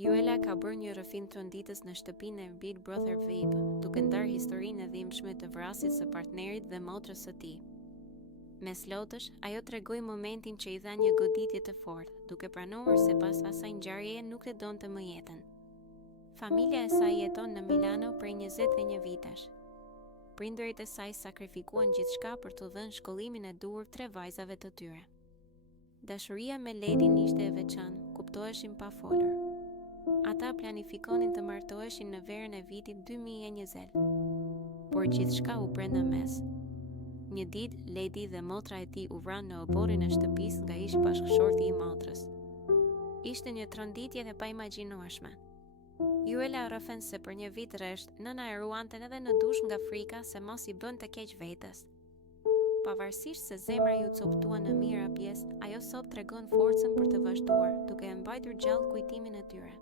Juela ka bërë një rrëfim tronditës në shtëpinë e Big Brother VIP, duke ndarë historinë e dhimbshme të vrasjes së partnerit dhe motrës së tij. Mes lotësh, ajo tregoi momentin që i dha një goditje të fortë, duke pranuar se pas asaj ngjarjeje nuk e donte më jetën. Familja e saj jeton në Milano prej 21 vitesh. Prindërit e saj sakrifikuan gjithçka për t'u dhënë shkollimin e duhur 3 vajzave të tyre. Dashuria me Ledin ishte e veçantë, kuptoheshin pa folur. Ata planifikonin të martoheshin në verën e vitit 2020, por gjithçka u prenda mes. Një ditë, Ledi dhe motra e tij u vranë në oborrin e shtëpisë nga ish bashkëshorti i motrës. Ishte një tronditje e paimagjinueshme. Juela rrëfen se për një vit rresht, nëna e ruante edhe në dush nga frika se mos i bënte keq vetes. Pavarësisht se zemra ju coptua në mira pjesë, ajo sot tregon forcën për të vazhduar, duke e mbajtur gjallë kujtimin e tyre.